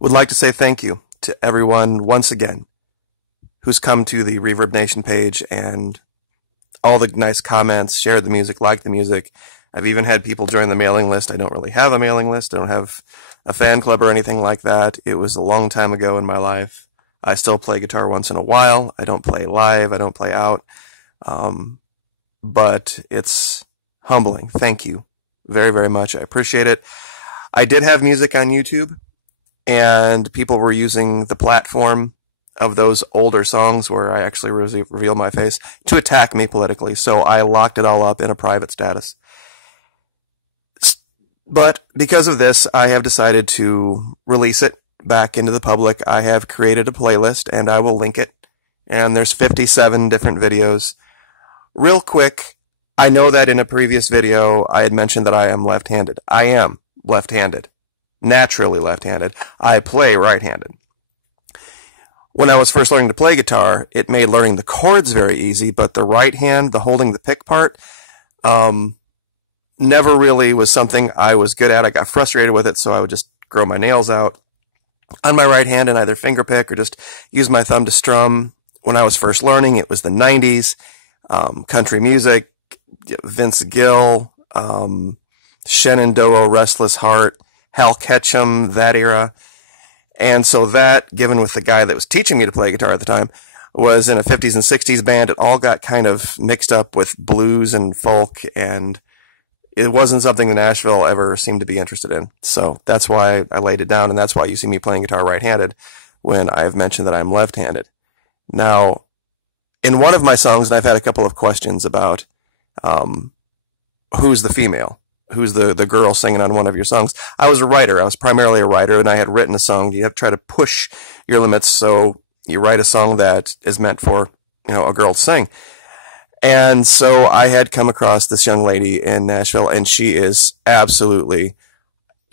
Would like to say thank you to everyone once again who's come to the Reverb Nation page and all the nice comments, shared the music, liked the music. I've even had people join the mailing list. I don't really have a mailing list. I don't have a fan club or anything like that. It was a long time ago in my life. I still play guitar once in a while. I don't play live. I don't play out. But it's humbling. Thank you very, very much. I appreciate it. I did have music on YouTube, and people were using the platform of those older songs where I actually reveal my face to attack me politically. So I locked it all up in a private status. But because of this, I have decided to release it back into the public. I have created a playlist, and I will link it. And there's 57 different videos. Real quick, I know that in a previous video I had mentioned that I am left-handed. I am left-handed. Naturally left-handed. I play right-handed. When I was first learning to play guitar, it made learning the chords very easy, but the right hand, the holding the pick part, never really was something I was good at. I got frustrated with it, so I would just grow my nails out on my right hand and either finger pick or just use my thumb to strum. When I was first learning, it was the 90s, country music, Vince Gill, Shenandoah, Restless Heart, Hal Ketchum, that era. And so that, given with the guy that was teaching me to play guitar at the time, was in a 50s and 60s band. It all got kind of mixed up with blues and folk, and it wasn't something that Nashville ever seemed to be interested in. So that's why I laid it down, and that's why you see me playing guitar right-handed when I've mentioned that I'm left-handed. Now, in one of my songs, and I've had a couple of questions about who's the female, who's the girl singing on one of your songs. I was a writer. I was primarily a writer, and I had written a song. You have to try to push your limits, so you write a song that is meant for, a girl to sing. And so I had come across this young lady in Nashville, and she is absolutely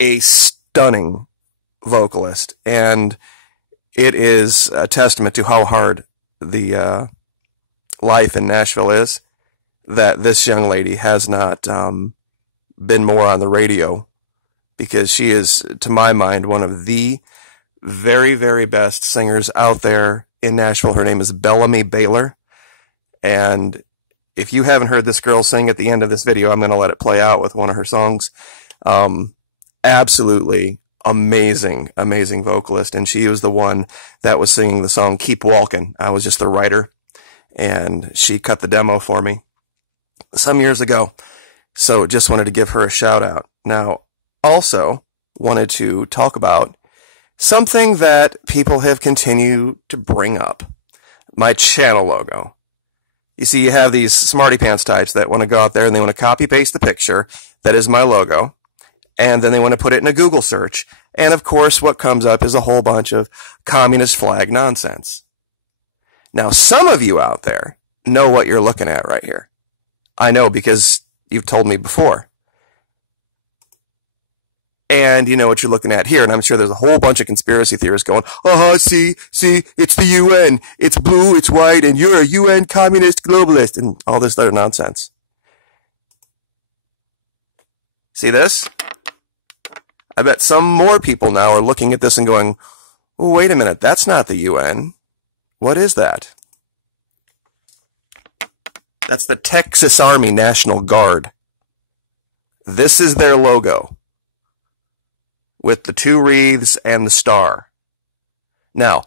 a stunning vocalist. And it is a testament to how hard the life in Nashville is that this young lady has not been more on the radio, because she is, to my mind, one of the very, very best singers out there in Nashville. Her name is Bellamy Baylor. And if you haven't heard this girl sing at the end of this video, I'm going to let it play out with one of her songs. Absolutely amazing, amazing vocalist. And she was the one that was singing the song Keep Walkin'. I was just the writer, and she cut the demo for me some years ago. So just wanted to give her a shout out. Now, also wanted to talk about something that people have continued to bring up. My channel logo. You see, you have these smarty pants types that want to go out there and they want to copy paste the picture that is my logo, and then they want to put it in a Google search. And of course, what comes up is a whole bunch of communist flag nonsense. Now, some of you out there know what you're looking at right here. I know, because you've told me before. And you know what you're looking at here, and I'm sure there's a whole bunch of conspiracy theorists going, see, it's the UN, it's blue, it's white, and you're a UN communist globalist, and all this other nonsense. See this? I bet some more people now are looking at this and going, oh, wait a minute, that's not the UN. What is that? That's the Texas Army National Guard. This is their logo, with the two wreaths and the star. Now,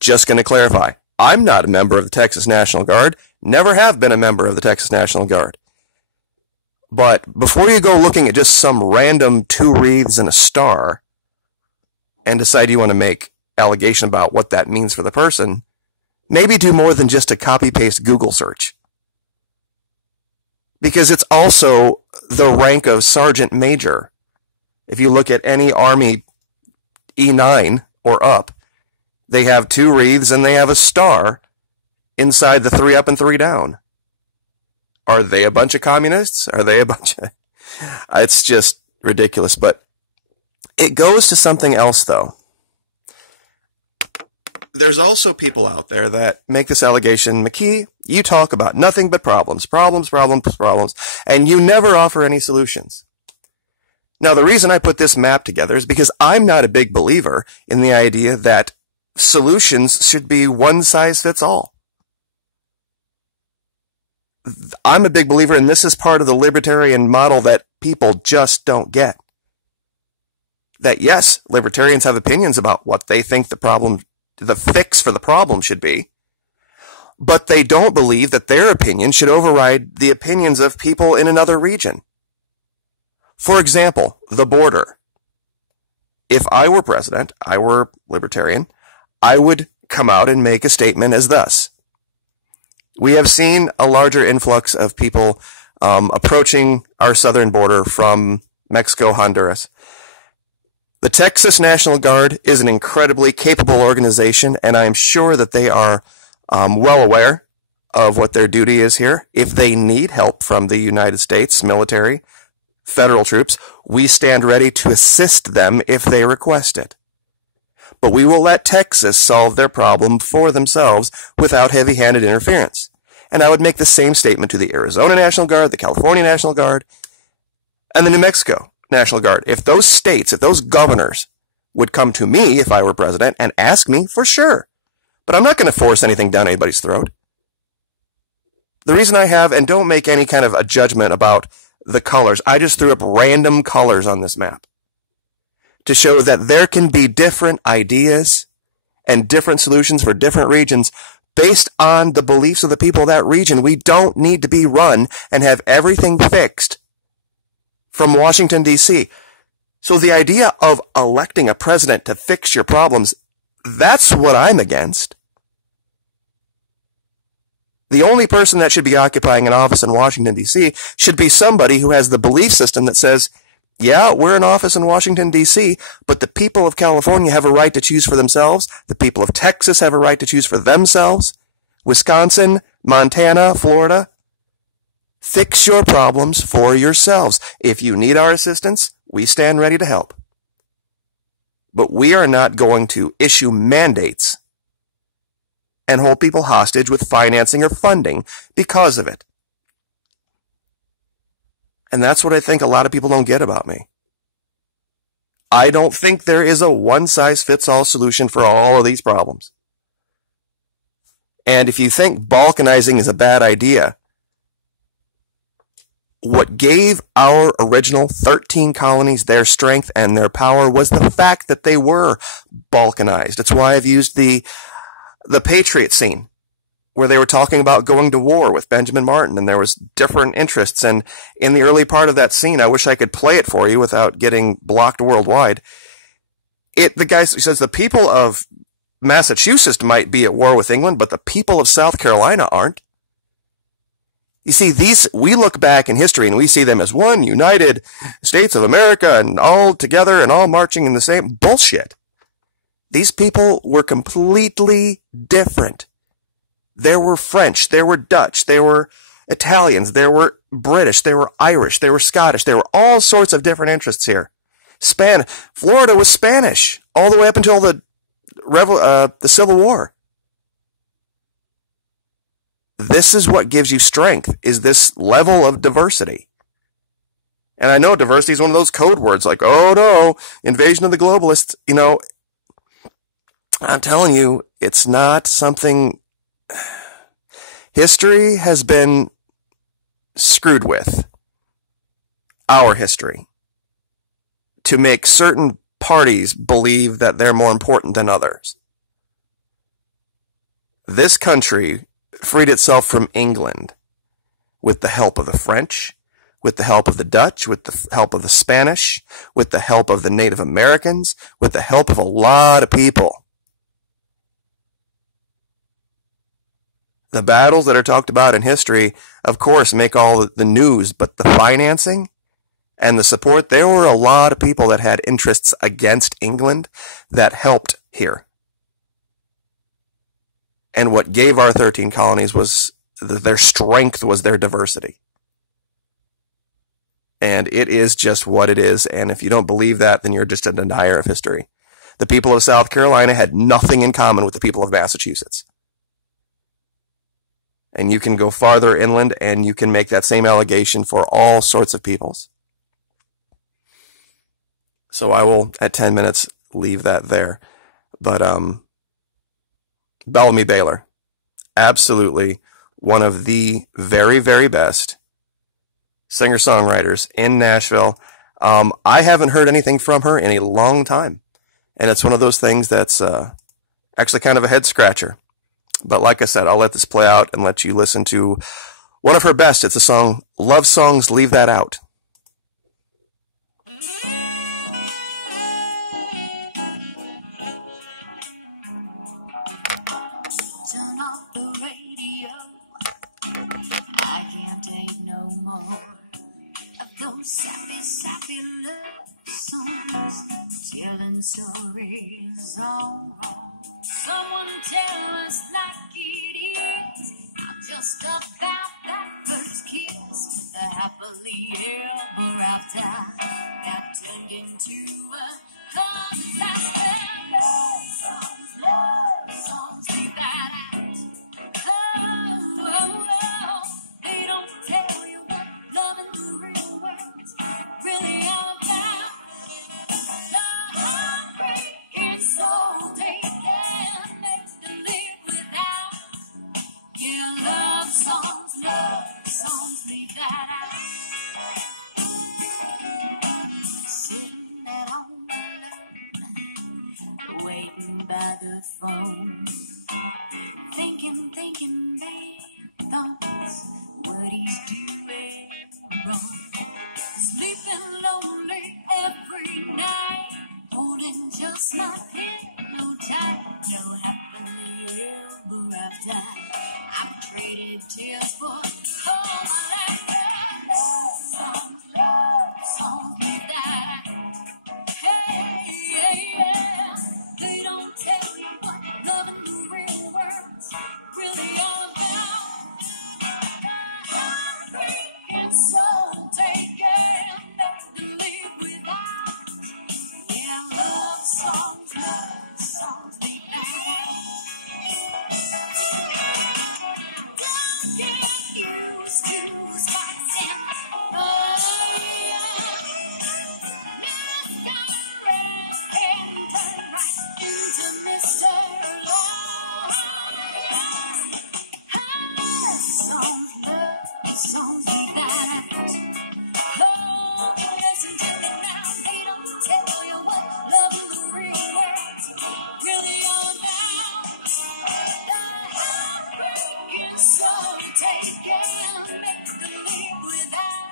just going to clarify, I'm not a member of the Texas National Guard, never have been a member of the Texas National Guard. But before you go looking at just some random two wreaths and a star and decide you want to make allegation about what that means for the person, maybe do more than just a copy-paste Google search. Because it's also the rank of Sergeant Major. If you look at any Army E9 or up, they have two wreaths and they have a star inside the 3 up and 3 down. Are they a bunch of communists? Are they a bunch of... It's just ridiculous. But it goes to something else, though. There's also people out there that make this allegation, McKee, you talk about nothing but problems, problems, problems, problems, and you never offer any solutions. Now, the reason I put this map together is because I'm not a big believer in the idea that solutions should be one size fits all. I'm a big believer, and this is part of the libertarian model that people just don't get. That yes, libertarians have opinions about what they think the fix for the problem should be, but they don't believe that their opinion should override the opinions of people in another region. For example, the border. If I were president, I were libertarian, I would come out and make a statement as thus. We have seen a larger influx of people approaching our southern border from Mexico, Honduras. The Texas National Guard is an incredibly capable organization, and I'm sure that they are well aware of what their duty is here. If they need help from the United States military, federal troops, we stand ready to assist them if they request it. But we will let Texas solve their problem for themselves without heavy-handed interference. And I would make the same statement to the Arizona National Guard, the California National Guard, and the New Mexico National Guard. If those states, if those governors would come to me if I were president and ask me, for sure. But I'm not going to force anything down anybody's throat. The reason I have, and don't make any kind of a judgment about the colors, I just threw up random colors on this map to show that there can be different ideas and different solutions for different regions based on the beliefs of the people of that region. We don't need to be run and have everything fixed from Washington, D.C. So the idea of electing a president to fix your problems, that's what I'm against. The only person that should be occupying an office in Washington, D.C. should be somebody who has the belief system that says, yeah, we're in office in Washington, D.C., but the people of California have a right to choose for themselves. The people of Texas have a right to choose for themselves. Wisconsin, Montana, Florida. Fix your problems for yourselves. If you need our assistance, we stand ready to help. But we are not going to issue mandates and hold people hostage with financing or funding because of it. And that's what I think a lot of people don't get about me. I don't think there is a one-size-fits-all solution for all of these problems. And if you think balkanizing is a bad idea, what gave our original 13 colonies their strength and their power was the fact that they were balkanized. It's why I've used the Patriot scene, where they were talking about going to war with Benjamin Martin, and there was different interests. And in the early part of that scene, I wish I could play it for you without getting blocked worldwide. The guy says the people of Massachusetts might be at war with England, but the people of South Carolina aren't. You see, we look back in history and we see them as one united States of America and all together and all marching in the same bullshit. These people were completely different. There were French, there were Dutch, there were Italians, there were British, there were Irish, there were Scottish, there were all sorts of different interests here. Florida was Spanish all the way up until the Civil War. This is what gives you strength, is this level of diversity. And I know diversity is one of those code words like, oh no, invasion of the globalists. You know, I'm telling you, it's not something. History has been screwed with, our history, to make certain parties believe that they're more important than others. This country freed itself from England with the help of the French, with the help of the Dutch, with the help of the Spanish, with the help of the Native Americans, with the help of a lot of people. The battles that are talked about in history, of course, make all the news, but the financing and the support, there were a lot of people that had interests against England that helped here. And what gave our 13 colonies was their strength, was their diversity. And it is just what it is. And if you don't believe that, then you're just a denier of history. The people of South Carolina had nothing in common with the people of Massachusetts. And you can go farther inland and you can make that same allegation for all sorts of peoples. So I will, at 10 minutes, leave that there. But Bellamy Baylor, absolutely one of the very, very best singer-songwriters in Nashville. I haven't heard anything from her in a long time. And it's one of those things that's actually kind of a head-scratcher. But like I said, I'll let this play out and let you listen to one of her best. It's the song Love Songs Leave That Out. Turn off the radio. I can't take no more of those sappy, sappy love songs telling stories all wrong. Someone tell us like it is, not just about that first kiss, the happily ever after that turned into a disaster. Love songs, leave that out. They don't tell you what love in the real world is really all about. The heartbreak is so taken, makes to live without. Yeah, love songs, leave that out. Sitting at home alone, waiting by the phone, thinking, bad thoughts, what he's doing wrong. Sleeping lonely every night, holding just my pillow tight. No happily ever after. I've traded tears for cold like love songs, leave that out. Hey, yeah, they don't tell you what love in the real world's really all about. The heartbreak is so taken, make believe without. Yeah, love songs, leave that out. Don't get used to Wisconsin. Oh, yeah. Songs like that. Oh, listen to me now. They don't tell you what love in the real world's really all about. The heartbreak is so taken, make believe without.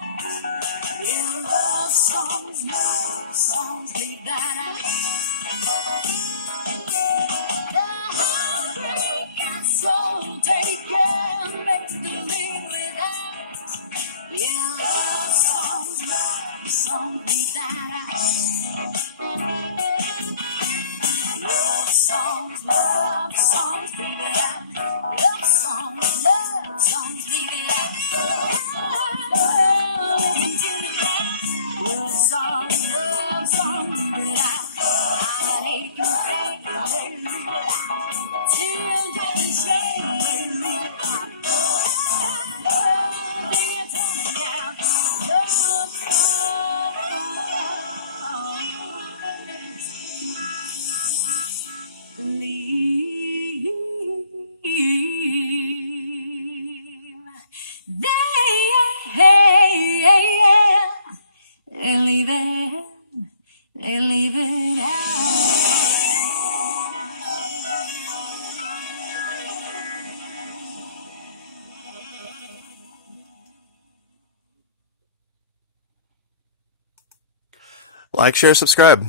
Yeah, love songs, leave that. The heartbreak is so taken, make believe without. Yeah, love songs, leave that out. Love songs, leave it out. Love songs, leave it out. Love songs, leave it out. I hate you, leave it out. Till the shame, leave it out. Leave it out. Like, share, subscribe.